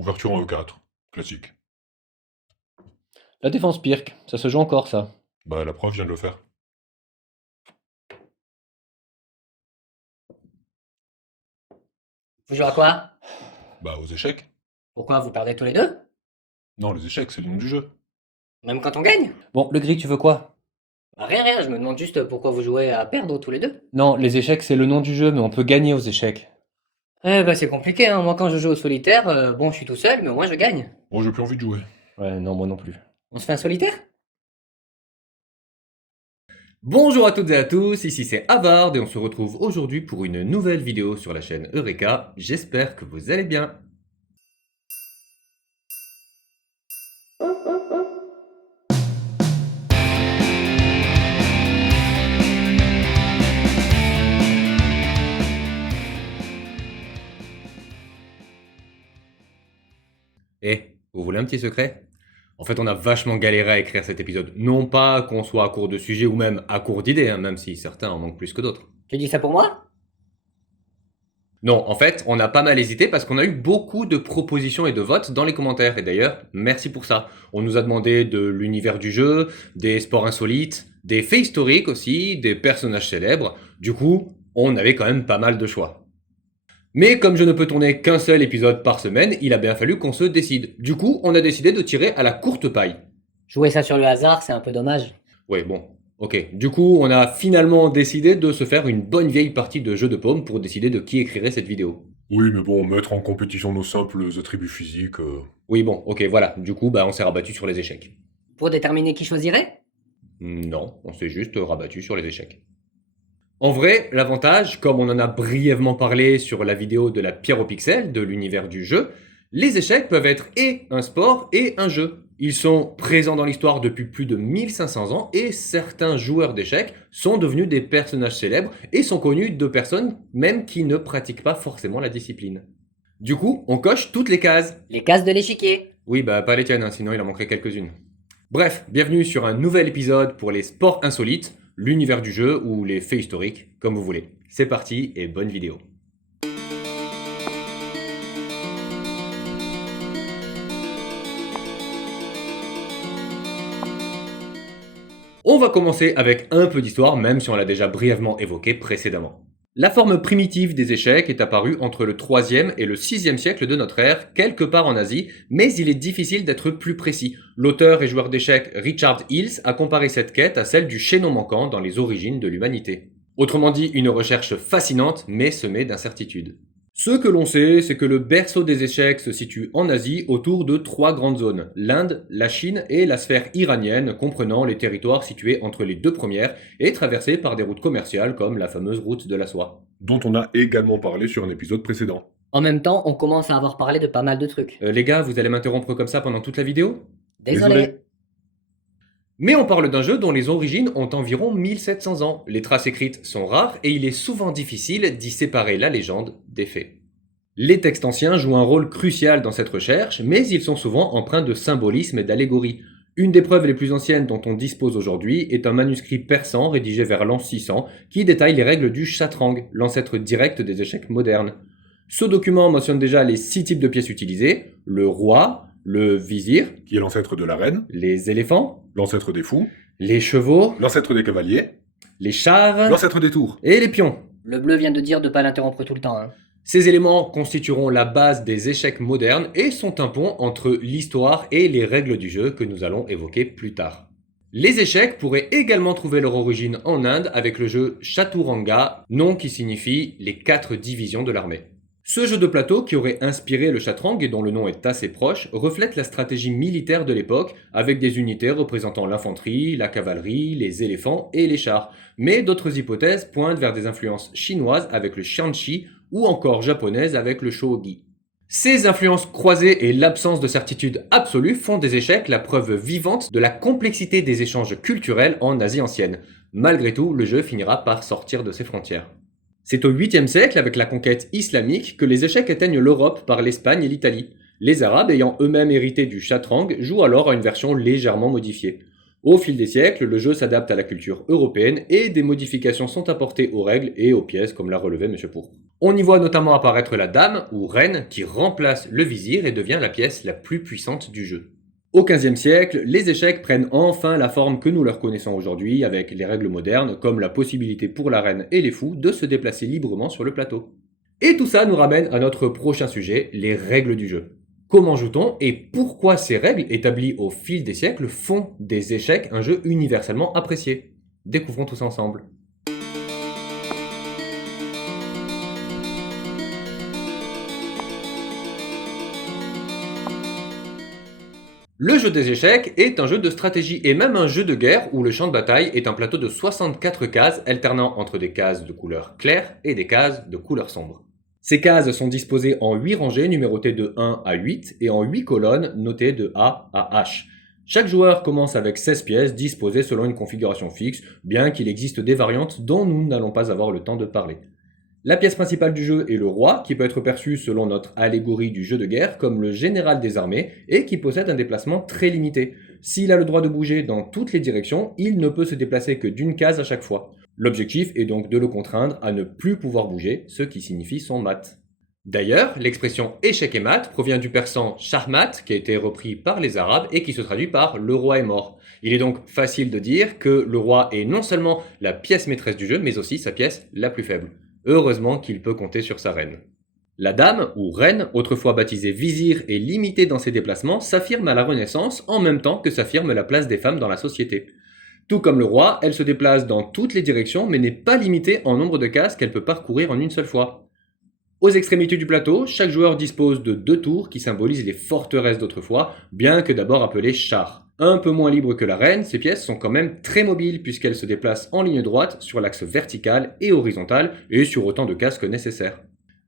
Ouverture en E4. Classique. La défense Pirc, ça se joue encore ça. Bah la preuve, je viens de le faire. Vous jouez à quoi? Bah aux échecs. Pourquoi vous perdez tous les deux? Non, les échecs, c'est le nom du jeu. Même quand on gagne? Bon, le gris, tu veux quoi? Bah, rien, rien, je me demande juste pourquoi vous jouez à perdre tous les deux. Non, les échecs, c'est le nom du jeu, mais on peut gagner aux échecs. Eh bah c'est compliqué, hein. Moi quand je joue au solitaire, bon je suis tout seul, mais au moins je gagne. Bon, j'ai plus envie de jouer. Ouais, non, moi non plus. On se fait un solitaire? Bonjour à toutes et à tous, ici c'est Havard et on se retrouve aujourd'hui pour une nouvelle vidéo sur la chaîne Eureka. J'espère que vous allez bien. Vous voulez un petit secret? En fait, on a vachement galéré à écrire cet épisode. Non pas qu'on soit à court de sujets ou même à court d'idées, hein, même si certains en manquent plus que d'autres. Tu dis ça pour moi? Non, en fait, on a pas mal hésité parce qu'on a eu beaucoup de propositions et de votes dans les commentaires. Et d'ailleurs, merci pour ça. On nous a demandé de l'univers du jeu, des sports insolites, des faits historiques aussi, des personnages célèbres. Du coup, on avait quand même pas mal de choix. Mais comme je ne peux tourner qu'un seul épisode par semaine, il a bien fallu qu'on se décide. Du coup, on a décidé de tirer à la courte paille. Jouer ça sur le hasard, c'est un peu dommage. Ouais, bon, ok. Du coup, on a finalement décidé de se faire une bonne vieille partie de jeu de paume pour décider de qui écrirait cette vidéo. Oui, mais bon, mettre en compétition nos simples attributs physiques. Oui, bon, ok, voilà. Du coup, on s'est rabattu sur les échecs. Pour déterminer qui choisirait? Non, on s'est juste rabattu sur les échecs. En vrai, l'avantage, comme on en a brièvement parlé sur la vidéo de la pierre au pixel, de l'univers du jeu, les échecs peuvent être et un sport et un jeu. Ils sont présents dans l'histoire depuis plus de 1500 ans et certains joueurs d'échecs sont devenus des personnages célèbres et sont connus de personnes même qui ne pratiquent pas forcément la discipline. Du coup, on coche toutes les cases. Les cases de l'échiquier. Oui, pas les tiennes, hein, sinon il en manquerait quelques-unes. Bref, bienvenue sur un nouvel épisode pour les sports insolites, l'univers du jeu ou les faits historiques, comme vous voulez. C'est parti et bonne vidéo. On va commencer avec un peu d'histoire, même si on l'a déjà brièvement évoqué précédemment. La forme primitive des échecs est apparue entre le 3e et le 6e siècle de notre ère, quelque part en Asie, mais il est difficile d'être plus précis. L'auteur et joueur d'échecs Richard Hills a comparé cette quête à celle du chaînon manquant dans les origines de l'humanité. Autrement dit, une recherche fascinante, mais semée d'incertitudes. Ce que l'on sait, c'est que le berceau des échecs se situe en Asie autour de 3 grandes zones, l'Inde, la Chine et la sphère iranienne, comprenant les territoires situés entre les deux premières et traversés par des routes commerciales comme la fameuse route de la soie. Dont on a également parlé sur un épisode précédent. En même temps, on commence à avoir parlé de pas mal de trucs. Les gars, vous allez m'interrompre comme ça pendant toute la vidéo? Désolé. Mais on parle d'un jeu dont les origines ont environ 1700 ans. Les traces écrites sont rares et il est souvent difficile d'y séparer la légende des faits. Les textes anciens jouent un rôle crucial dans cette recherche, mais ils sont souvent empreints de symbolisme et d'allégorie. Une des preuves les plus anciennes dont on dispose aujourd'hui est un manuscrit persan rédigé vers l'an 600 qui détaille les règles du chatrang, l'ancêtre direct des échecs modernes. Ce document mentionne déjà les 6 types de pièces utilisées, le roi, le vizir, Qui est l'ancêtre de la reine, les éléphants, l'ancêtre des fous, les chevaux, l'ancêtre des cavaliers, les chars l'ancêtre des tours. et les pions. Le bleu vient de dire de pas l'interrompre tout le temps, hein. Ces éléments constitueront la base des échecs modernes et sont un pont entre l'histoire et les règles du jeu que nous allons évoquer plus tard. Les échecs pourraient également trouver leur origine en Inde avec le jeu Chaturanga, nom qui signifie les 4 divisions de l'armée. Ce jeu de plateau qui aurait inspiré le chatrang et dont le nom est assez proche reflète la stratégie militaire de l'époque avec des unités représentant l'infanterie, la cavalerie, les éléphants et les chars. Mais d'autres hypothèses pointent vers des influences chinoises avec le xianqi ou encore japonaises avec le shogi. Ces influences croisées et l'absence de certitude absolue font des échecs la preuve vivante de la complexité des échanges culturels en Asie ancienne. Malgré tout, le jeu finira par sortir de ses frontières. C'est au 8e siècle, avec la conquête islamique, que les échecs atteignent l'Europe par l'Espagne et l'Italie. Les Arabes, ayant eux-mêmes hérité du chatrang, jouent alors à une version légèrement modifiée. Au fil des siècles, le jeu s'adapte à la culture européenne et des modifications sont apportées aux règles et aux pièces, comme l'a relevé M. Pourpre. On y voit notamment apparaître la dame ou reine qui remplace le vizir et devient la pièce la plus puissante du jeu. Au XVe siècle, les échecs prennent enfin la forme que nous leur connaissons aujourd'hui avec les règles modernes comme la possibilité pour la reine et les fous de se déplacer librement sur le plateau. Et tout ça nous ramène à notre prochain sujet, les règles du jeu. Comment joue-t-on et pourquoi ces règles établies au fil des siècles font des échecs un jeu universellement apprécié? Découvrons tout ça ensemble. Le jeu des échecs est un jeu de stratégie et même un jeu de guerre où le champ de bataille est un plateau de 64 cases alternant entre des cases de couleur claire et des cases de couleur sombre. Ces cases sont disposées en 8 rangées numérotées de 1 à 8 et en 8 colonnes notées de A à H. Chaque joueur commence avec 16 pièces disposées selon une configuration fixe, bien qu'il existe des variantes dont nous n'allons pas avoir le temps de parler. La pièce principale du jeu est le roi, qui peut être perçu selon notre allégorie du jeu de guerre comme le général des armées et qui possède un déplacement très limité. S'il a le droit de bouger dans toutes les directions, il ne peut se déplacer que d'une case à chaque fois. L'objectif est donc de le contraindre à ne plus pouvoir bouger, ce qui signifie son mat. D'ailleurs, l'expression échec et mat provient du persan shahmat qui a été repris par les Arabes et qui se traduit par le roi est mort. Il est donc facile de dire que le roi est non seulement la pièce maîtresse du jeu, mais aussi sa pièce la plus faible. Heureusement qu'il peut compter sur sa reine. La dame, ou reine, autrefois baptisée vizir et limitée dans ses déplacements, s'affirme à la Renaissance en même temps que s'affirme la place des femmes dans la société. Tout comme le roi, elle se déplace dans toutes les directions mais n'est pas limitée en nombre de cases qu'elle peut parcourir en une seule fois. Aux extrémités du plateau, chaque joueur dispose de 2 tours qui symbolisent les forteresses d'autrefois, bien que d'abord appelées chars. Un peu moins libres que la reine, ces pièces sont quand même très mobiles puisqu'elles se déplacent en ligne droite sur l'axe vertical et horizontal et sur autant de cases que nécessaire.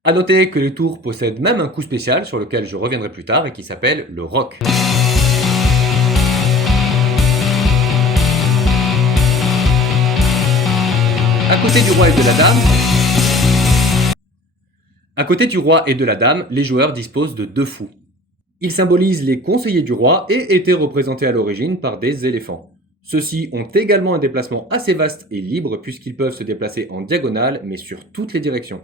A noter que les tours possèdent même un coup spécial sur lequel je reviendrai plus tard et qui s'appelle le roc. À côté du roi et de la dame, À côté du roi et de la dame, les joueurs disposent de 2 fous. Ils symbolisent les conseillers du roi et étaient représentés à l'origine par des éléphants. Ceux-ci ont également un déplacement assez vaste et libre puisqu'ils peuvent se déplacer en diagonale mais sur toutes les directions.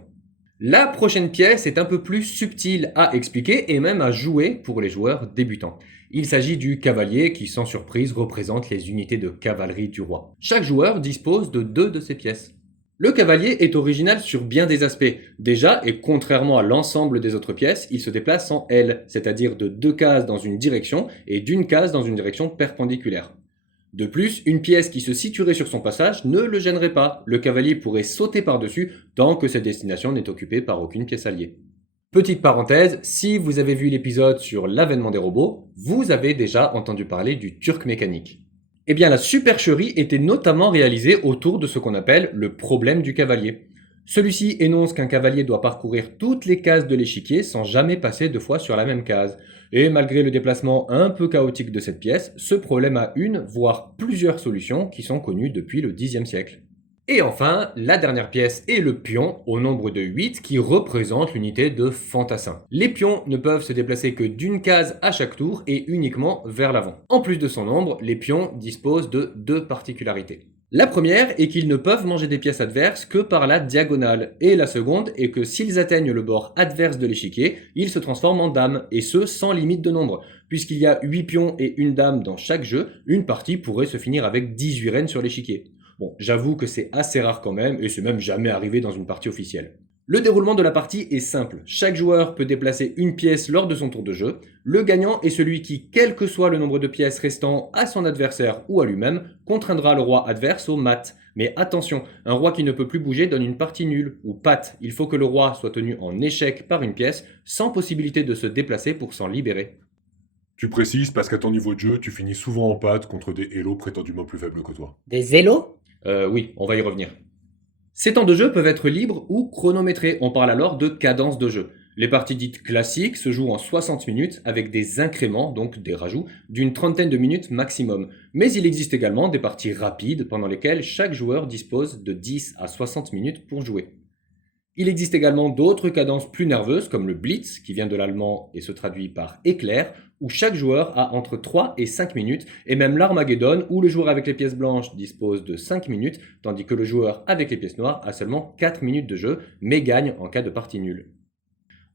La prochaine pièce est un peu plus subtile à expliquer et même à jouer pour les joueurs débutants. Il s'agit du cavalier qui, sans surprise, représente les unités de cavalerie du roi. Chaque joueur dispose de 2 de ces pièces. Le cavalier est original sur bien des aspects. Déjà, et contrairement à l'ensemble des autres pièces, il se déplace en L, c'est-à-dire de 2 cases dans une direction et d'une case dans une direction perpendiculaire. De plus, une pièce qui se situerait sur son passage ne le gênerait pas. Le cavalier pourrait sauter par-dessus tant que cette destination n'est occupée par aucune pièce alliée. Petite parenthèse, si vous avez vu l'épisode sur l'avènement des robots, vous avez déjà entendu parler du turc mécanique. Eh bien, la supercherie était notamment réalisée autour de ce qu'on appelle le problème du cavalier. Celui-ci énonce qu'un cavalier doit parcourir toutes les cases de l'échiquier sans jamais passer 2 fois sur la même case. Et malgré le déplacement un peu chaotique de cette pièce, ce problème a une, voire plusieurs solutions qui sont connues depuis le Xe siècle. Et enfin, la dernière pièce est le pion, au nombre de 8, qui représente l'unité de fantassin. Les pions ne peuvent se déplacer que d'une case à chaque tour et uniquement vers l'avant. En plus de son nombre, les pions disposent de 2 particularités. La première est qu'ils ne peuvent manger des pièces adverses que par la diagonale, et la seconde est que s'ils atteignent le bord adverse de l'échiquier, ils se transforment en dames, et ce sans limite de nombre. Puisqu'il y a 8 pions et une dame dans chaque jeu, une partie pourrait se finir avec 18 reines sur l'échiquier. Bon, j'avoue que c'est assez rare quand même, et c'est même jamais arrivé dans une partie officielle. Le déroulement de la partie est simple. Chaque joueur peut déplacer une pièce lors de son tour de jeu. Le gagnant est celui qui, quel que soit le nombre de pièces restant à son adversaire ou à lui-même, contraindra le roi adverse au mat. Mais attention, un roi qui ne peut plus bouger donne une partie nulle, ou patte. Il faut que le roi soit tenu en échec par une pièce, sans possibilité de se déplacer pour s'en libérer. Tu précises parce qu'à ton niveau de jeu, tu finis souvent en pâte contre des hélos prétendument plus faibles que toi. Des élos? Oui, on va y revenir. Ces temps de jeu peuvent être libres ou chronométrés, on parle alors de cadence de jeu. Les parties dites classiques se jouent en 60 minutes avec des incréments, donc des rajouts, d'une 30aine de minutes maximum. Mais il existe également des parties rapides pendant lesquelles chaque joueur dispose de 10 à 60 minutes pour jouer. Il existe également d'autres cadences plus nerveuses comme le Blitz, qui vient de l'allemand et se traduit par éclair, où chaque joueur a entre 3 et 5 minutes, et même l'Armageddon, où le joueur avec les pièces blanches dispose de 5 minutes, tandis que le joueur avec les pièces noires a seulement 4 minutes de jeu, mais gagne en cas de partie nulle.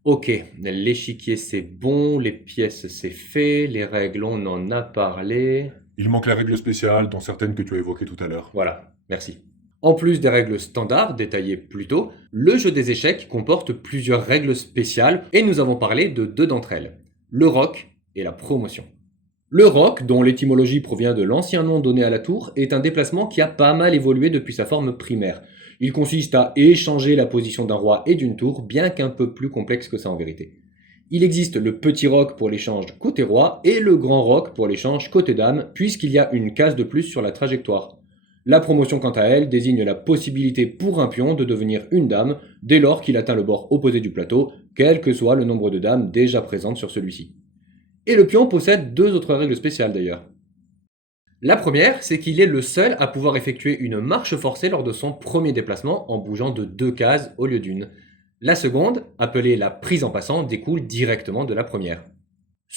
Ok, l'échiquier c'est bon, les pièces c'est fait, les règles on en a parlé... Il manque la règle spéciale, dont certaines que tu as évoquées tout à l'heure. Voilà, merci. En plus des règles standards détaillées plus tôt, le jeu des échecs comporte plusieurs règles spéciales et nous avons parlé de 2 d'entre elles, le rock et la promotion. Le rock, dont l'étymologie provient de l'ancien nom donné à la tour, est un déplacement qui a pas mal évolué depuis sa forme primaire. Il consiste à échanger la position d'un roi et d'une tour, bien qu'un peu plus complexe que ça en vérité. Il existe le petit roc pour l'échange côté roi et le grand roc pour l'échange côté dame, puisqu'il y a une case de plus sur la trajectoire. La promotion, quant à elle, désigne la possibilité pour un pion de devenir une dame dès lors qu'il atteint le bord opposé du plateau, quel que soit le nombre de dames déjà présentes sur celui-ci. Et le pion possède 2 autres règles spéciales d'ailleurs. La première, c'est qu'il est le seul à pouvoir effectuer une marche forcée lors de son premier déplacement en bougeant de 2 cases au lieu d'une. La seconde, appelée la prise en passant, découle directement de la première.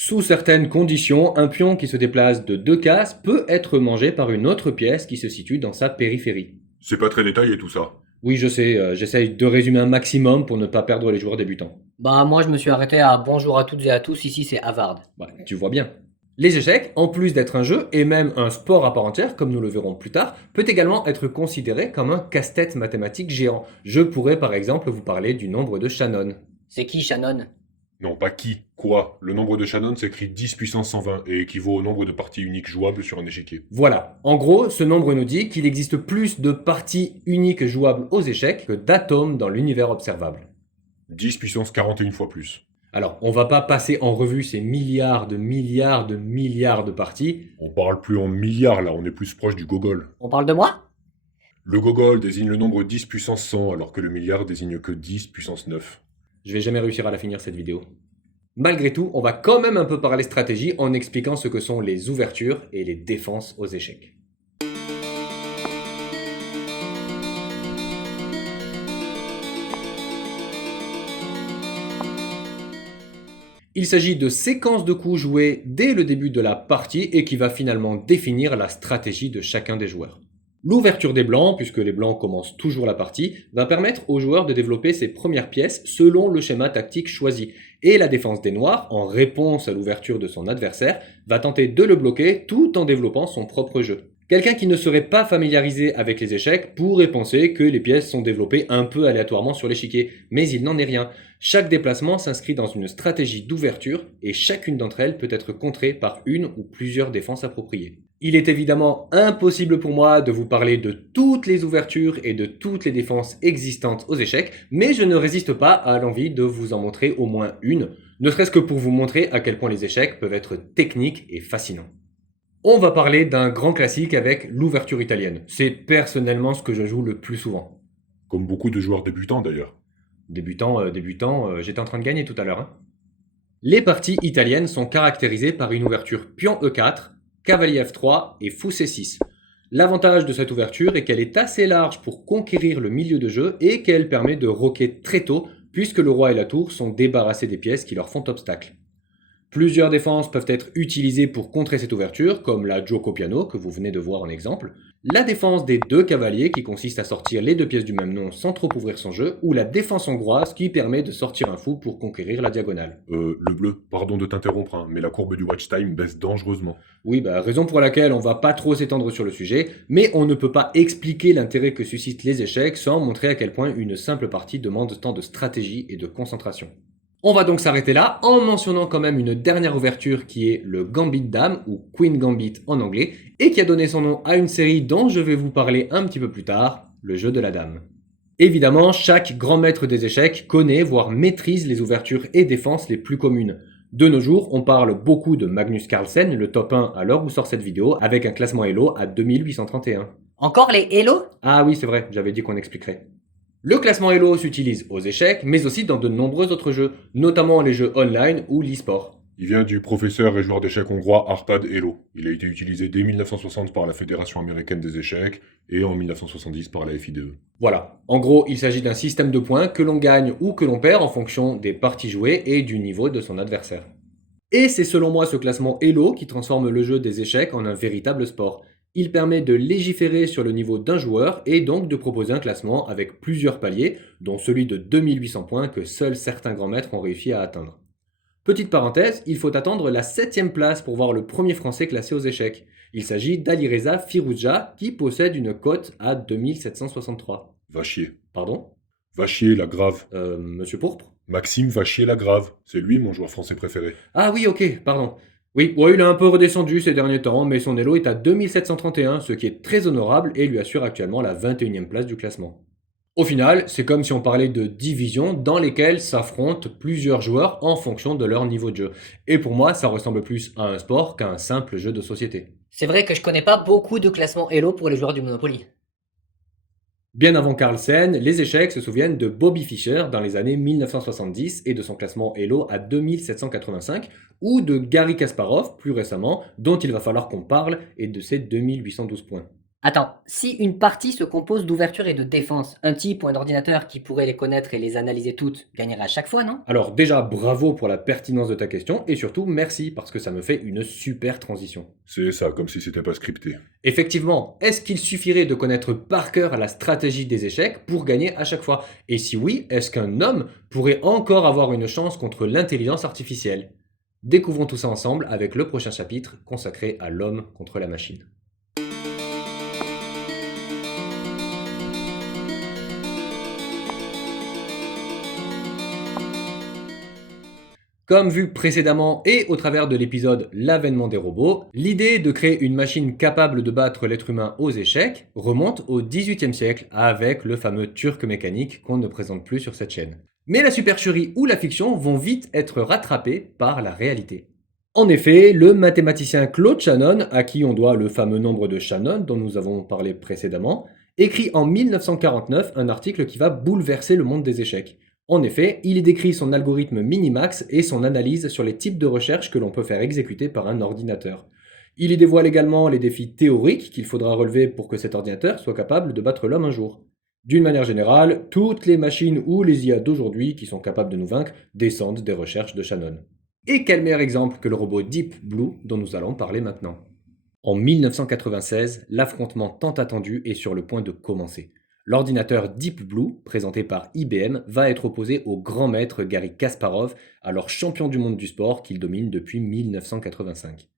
Sous certaines conditions, un pion qui se déplace de 2 cases peut être mangé par une autre pièce qui se situe dans sa périphérie. C'est pas très détaillé tout ça. Oui, je sais, j'essaye de résumer un maximum pour ne pas perdre les joueurs débutants. Bah moi je me suis arrêté à bonjour à toutes et à tous, ici c'est Havard. Tu vois bien. Les échecs, en plus d'être un jeu et même un sport à part entière, comme nous le verrons plus tard, peut également être considéré comme un casse-tête mathématique géant. Je pourrais par exemple vous parler du nombre de Shannon. C'est qui Shannon? Non, pas qui, quoi. Le nombre de Shannon s'écrit 10 puissance 120 et équivaut au nombre de parties uniques jouables sur un échiquier. Voilà, en gros, ce nombre nous dit qu'il existe plus de parties uniques jouables aux échecs que d'atomes dans l'univers observable. 10 puissance 41 fois plus. Alors, on va pas passer en revue ces milliards de parties. On parle plus en milliards là, on est plus proche du gogol. On parle de moi? Le gogol désigne le nombre 10 puissance 100 alors que le milliard désigne que 10 puissance 9. Je vais jamais réussir à la finir cette vidéo. Malgré tout, on va quand même un peu parler stratégie en expliquant ce que sont les ouvertures et les défenses aux échecs. Il s'agit de séquences de coups joués dès le début de la partie et qui va finalement définir la stratégie de chacun des joueurs. L'ouverture des blancs, puisque les blancs commencent toujours la partie, va permettre aux joueurs de développer ses premières pièces selon le schéma tactique choisi. Et la défense des noirs, en réponse à l'ouverture de son adversaire, va tenter de le bloquer tout en développant son propre jeu. Quelqu'un qui ne serait pas familiarisé avec les échecs pourrait penser que les pièces sont développées un peu aléatoirement sur l'échiquier, mais il n'en est rien. Chaque déplacement s'inscrit dans une stratégie d'ouverture et chacune d'entre elles peut être contrée par une ou plusieurs défenses appropriées. Il est évidemment impossible pour moi de vous parler de toutes les ouvertures et de toutes les défenses existantes aux échecs, mais je ne résiste pas à l'envie de vous en montrer au moins une, ne serait-ce que pour vous montrer à quel point les échecs peuvent être techniques et fascinants. On va parler d'un grand classique avec l'ouverture italienne. C'est personnellement ce que je joue le plus souvent. Comme beaucoup de joueurs débutants d'ailleurs. Débutant, j'étais en train de gagner tout à l'heure. Hein. Les parties italiennes sont caractérisées par une ouverture pion E4, cavalier F3 et fou C6. L'avantage de cette ouverture est qu'elle est assez large pour conquérir le milieu de jeu et qu'elle permet de roquer très tôt puisque le roi et la tour sont débarrassés des pièces qui leur font obstacle. Plusieurs défenses peuvent être utilisées pour contrer cette ouverture, comme la gioco piano que vous venez de voir en exemple, la défense des 2 cavaliers qui consiste à sortir les 2 pièces du même nom sans trop ouvrir son jeu, ou la défense hongroise qui permet de sortir un fou pour conquérir la diagonale. Le bleu, pardon de t'interrompre, hein, mais la courbe du watch time baisse dangereusement. Oui, raison pour laquelle on va pas trop s'étendre sur le sujet, mais on ne peut pas expliquer l'intérêt que suscitent les échecs sans montrer à quel point une simple partie demande tant de stratégie et de concentration. On va donc s'arrêter là en mentionnant quand même une dernière ouverture qui est le Gambit Dame ou Queen Gambit en anglais et qui a donné son nom à une série dont je vais vous parler un petit peu plus tard, le jeu de la dame. Évidemment, chaque grand maître des échecs connaît voire maîtrise les ouvertures et défenses les plus communes. De nos jours, on parle beaucoup de Magnus Carlsen, le top 1 à l'heure où sort cette vidéo, avec un classement Elo à 2831. Encore les Hello? Ah oui, c'est vrai, j'avais dit qu'on expliquerait. Le classement Elo s'utilise aux échecs, mais aussi dans de nombreux autres jeux, notamment les jeux online ou l'e-sport. Il vient du professeur et joueur d'échecs hongrois Arpad Elo. Il a été utilisé dès 1960 par la Fédération américaine des échecs et en 1970 par la FIDE. Voilà. En gros, il s'agit d'un système de points que l'on gagne ou que l'on perd en fonction des parties jouées et du niveau de son adversaire. Et c'est selon moi ce classement Elo qui transforme le jeu des échecs en un véritable sport. Il permet de légiférer sur le niveau d'un joueur et donc de proposer un classement avec plusieurs paliers, dont celui de 2800 points que seuls certains grands maîtres ont réussi à atteindre. Petite parenthèse, il faut attendre la 7ème place pour voir le premier français classé aux échecs. Il s'agit d'Alireza Firouzja qui possède une cote à 2763. Vachier. Pardon Vachier, la grave. Monsieur Pourpre Maxime Vachier, la grave. C'est lui mon joueur français préféré. Ah oui, ok, pardon. Oui, ouais, il a un peu redescendu ces derniers temps, mais son elo est à 2731, ce qui est très honorable et lui assure actuellement la 21e place du classement. Au final, c'est comme si on parlait de divisions dans lesquelles s'affrontent plusieurs joueurs en fonction de leur niveau de jeu. Et pour moi, ça ressemble plus à un sport qu'à un simple jeu de société. C'est vrai que je connais pas beaucoup de classements Elo pour les joueurs du Monopoly. Bien avant Carlsen, les échecs se souviennent de Bobby Fischer dans les années 1970 et de son classement Elo à 2785, ou de Garry Kasparov plus récemment, dont il va falloir qu'on parle, et de ses 2812 points. Attends, si une partie se compose d'ouverture et de défense, un type ou un ordinateur qui pourrait les connaître et les analyser toutes gagnerait à chaque fois, non? Alors déjà, bravo pour la pertinence de ta question, et surtout merci parce que ça me fait une super transition. C'est ça, comme si c'était pas scripté. Effectivement, est-ce qu'il suffirait de connaître par cœur la stratégie des échecs pour gagner à chaque fois? Et si oui, est-ce qu'un homme pourrait encore avoir une chance contre l'intelligence artificielle? Découvrons tout ça ensemble avec le prochain chapitre consacré à l'homme contre la machine. Comme vu précédemment et au travers de l'épisode L'avènement des robots, l'idée de créer une machine capable de battre l'être humain aux échecs remonte au XVIIIe siècle avec le fameux Turc mécanique qu'on ne présente plus sur cette chaîne. Mais la supercherie ou la fiction vont vite être rattrapées par la réalité. En effet, le mathématicien Claude Shannon, à qui on doit le fameux nombre de Shannon dont nous avons parlé précédemment, écrit en 1949 un article qui va bouleverser le monde des échecs. En effet, il y décrit son algorithme Minimax et son analyse sur les types de recherches que l'on peut faire exécuter par un ordinateur. Il y dévoile également les défis théoriques qu'il faudra relever pour que cet ordinateur soit capable de battre l'homme un jour. D'une manière générale, toutes les machines ou les IA d'aujourd'hui qui sont capables de nous vaincre descendent des recherches de Shannon. Et quel meilleur exemple que le robot Deep Blue dont nous allons parler maintenant. En 1996, l'affrontement tant attendu est sur le point de commencer. L'ordinateur Deep Blue, présenté par IBM, va être opposé au grand maître Garry Kasparov, alors champion du monde du sport qu'il domine depuis 1985.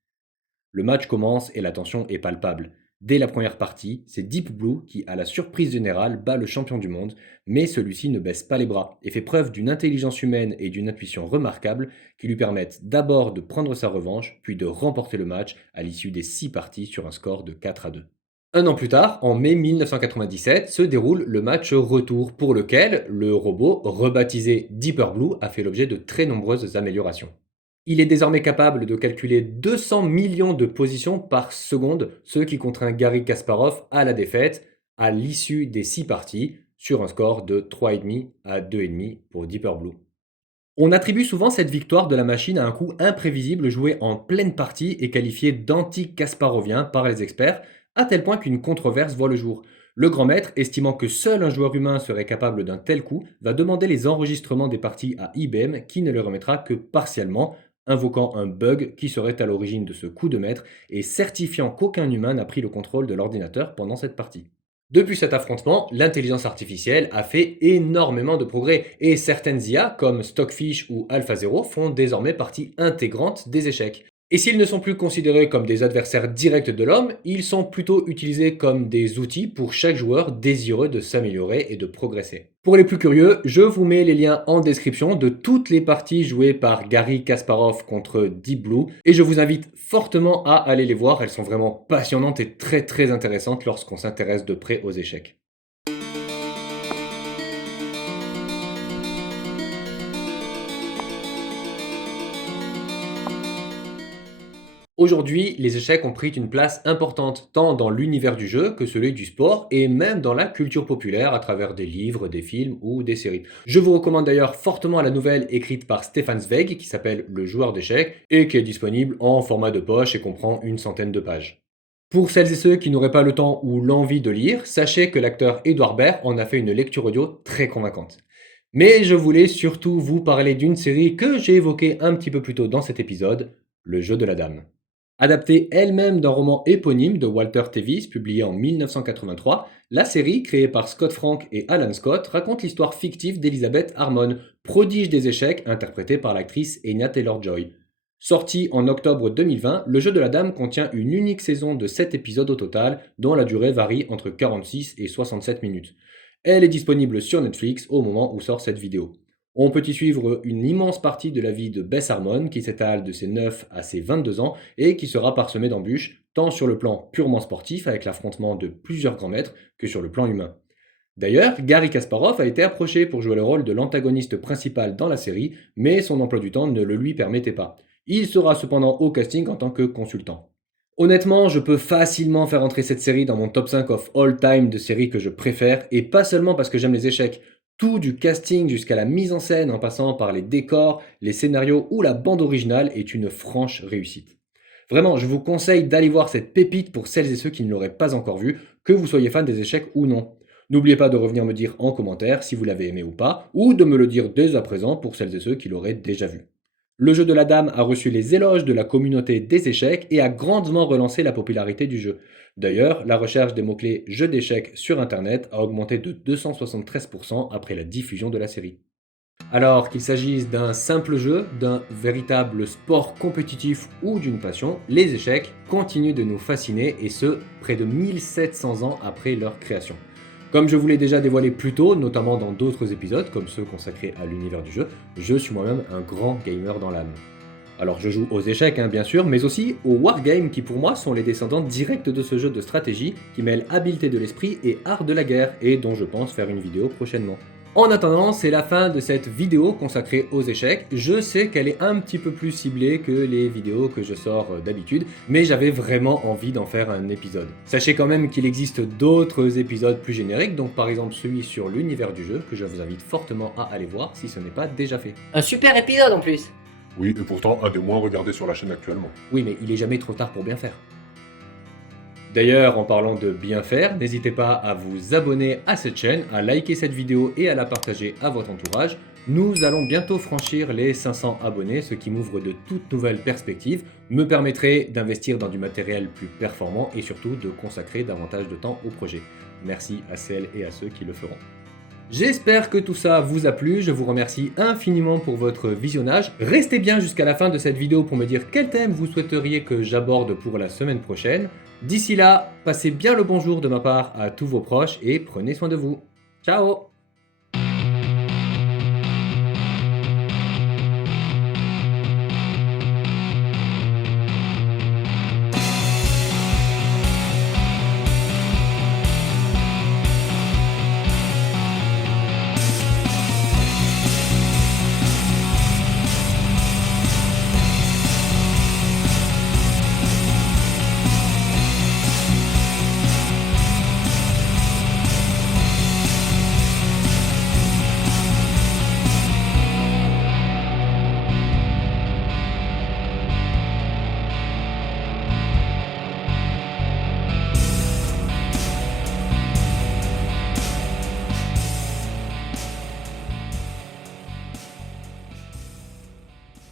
Le match commence et la tension est palpable. Dès la première partie, c'est Deep Blue qui, à la surprise générale, bat le champion du monde, mais celui-ci ne baisse pas les bras et fait preuve d'une intelligence humaine et d'une intuition remarquables qui lui permettent d'abord de prendre sa revanche, puis de remporter le match à l'issue des 6 parties sur un score de 4-2. Un an plus tard, en mai 1997, se déroule le match retour pour lequel le robot, rebaptisé Deeper Blue, a fait l'objet de très nombreuses améliorations. Il est désormais capable de calculer 200 millions de positions par seconde, ce qui contraint Garry Kasparov à la défaite à l'issue des 6 parties, sur un score de 3,5 à 2,5 pour Deeper Blue. On attribue souvent cette victoire de la machine à un coup imprévisible joué en pleine partie et qualifié d'anti-kasparovien par les experts, à tel point qu'une controverse voit le jour. Le grand maître, estimant que seul un joueur humain serait capable d'un tel coup, va demander les enregistrements des parties à IBM qui ne les remettra que partiellement, invoquant un bug qui serait à l'origine de ce coup de maître et certifiant qu'aucun humain n'a pris le contrôle de l'ordinateur pendant cette partie. Depuis cet affrontement, l'intelligence artificielle a fait énormément de progrès et certaines IA comme Stockfish ou AlphaZero font désormais partie intégrante des échecs. Et s'ils ne sont plus considérés comme des adversaires directs de l'homme, ils sont plutôt utilisés comme des outils pour chaque joueur désireux de s'améliorer et de progresser. Pour les plus curieux, je vous mets les liens en description de toutes les parties jouées par Garry Kasparov contre Deep Blue et je vous invite fortement à aller les voir, elles sont vraiment passionnantes et très intéressantes lorsqu'on s'intéresse de près aux échecs. Aujourd'hui, les échecs ont pris une place importante tant dans l'univers du jeu que celui du sport et même dans la culture populaire à travers des livres, des films ou des séries. Je vous recommande d'ailleurs fortement la nouvelle écrite par Stefan Zweig qui s'appelle Le joueur d'échecs et qui est disponible en format de poche et comprend une centaine de pages. Pour celles et ceux qui n'auraient pas le temps ou l'envie de lire, sachez que l'acteur Edouard Baird en a fait une lecture audio très convaincante. Mais je voulais surtout vous parler d'une série que j'ai évoquée un petit peu plus tôt dans cet épisode, Le jeu de la dame. Adaptée elle-même d'un roman éponyme de Walter Tevis publié en 1983, la série, créée par Scott Frank et Alan Scott, raconte l'histoire fictive d'Elizabeth Harmon, prodige des échecs interprétée par l'actrice Anya Taylor-Joy. Sorti en octobre 2020, Le jeu de la dame contient une unique saison de 7 épisodes au total, dont la durée varie entre 46 et 67 minutes. Elle est disponible sur Netflix au moment où sort cette vidéo. On peut y suivre une immense partie de la vie de Bess Harmon qui s'étale de ses 9 à ses 22 ans et qui sera parsemée d'embûches, tant sur le plan purement sportif avec l'affrontement de plusieurs grands maîtres que sur le plan humain. D'ailleurs, Garry Kasparov a été approché pour jouer le rôle de l'antagoniste principal dans la série, mais son emploi du temps ne le lui permettait pas. Il sera cependant au casting en tant que consultant. Honnêtement, je peux facilement faire entrer cette série dans mon top 5 of all time de séries que je préfère, et pas seulement parce que j'aime les échecs. Tout du casting jusqu'à la mise en scène en passant par les décors, les scénarios ou la bande originale est une franche réussite. Vraiment, je vous conseille d'aller voir cette pépite pour celles et ceux qui ne l'auraient pas encore vue, que vous soyez fan des échecs ou non. N'oubliez pas de revenir me dire en commentaire si vous l'avez aimé ou pas, ou de me le dire dès à présent pour celles et ceux qui l'auraient déjà vu. Le jeu de la dame a reçu les éloges de la communauté des échecs et a grandement relancé la popularité du jeu. D'ailleurs, la recherche des mots-clés jeu d'échecs sur internet a augmenté de 273% après la diffusion de la série. Alors qu'il s'agisse d'un simple jeu, d'un véritable sport compétitif ou d'une passion, les échecs continuent de nous fasciner et ce, près de 1700 ans après leur création. Comme je vous l'ai déjà dévoilé plus tôt, notamment dans d'autres épisodes comme ceux consacrés à l'univers du jeu, je suis moi-même un grand gamer dans l'âme. Alors je joue aux échecs bien sûr, mais aussi aux wargames qui pour moi sont les descendants directs de ce jeu de stratégie qui mêle habileté de l'esprit et art de la guerre et dont je pense faire une vidéo prochainement. En attendant, c'est la fin de cette vidéo consacrée aux échecs. Je sais qu'elle est un petit peu plus ciblée que les vidéos que je sors d'habitude, mais j'avais vraiment envie d'en faire un épisode. Sachez quand même qu'il existe d'autres épisodes plus génériques, donc par exemple celui sur l'univers du jeu, que je vous invite fortement à aller voir si ce n'est pas déjà fait. Un super épisode en plus. Oui, et pourtant un des moins regardés sur la chaîne actuellement. Oui, mais il est jamais trop tard pour bien faire. D'ailleurs, en parlant de bien faire, n'hésitez pas à vous abonner à cette chaîne, à liker cette vidéo et à la partager à votre entourage. Nous allons bientôt franchir les 500 abonnés, ce qui m'ouvre de toutes nouvelles perspectives, me permettrait d'investir dans du matériel plus performant et surtout de consacrer davantage de temps au projet. Merci à celles et à ceux qui le feront. J'espère que tout ça vous a plu, je vous remercie infiniment pour votre visionnage. Restez bien jusqu'à la fin de cette vidéo pour me dire quel thème vous souhaiteriez que j'aborde pour la semaine prochaine. D'ici là, passez bien le bonjour de ma part à tous vos proches et prenez soin de vous. Ciao!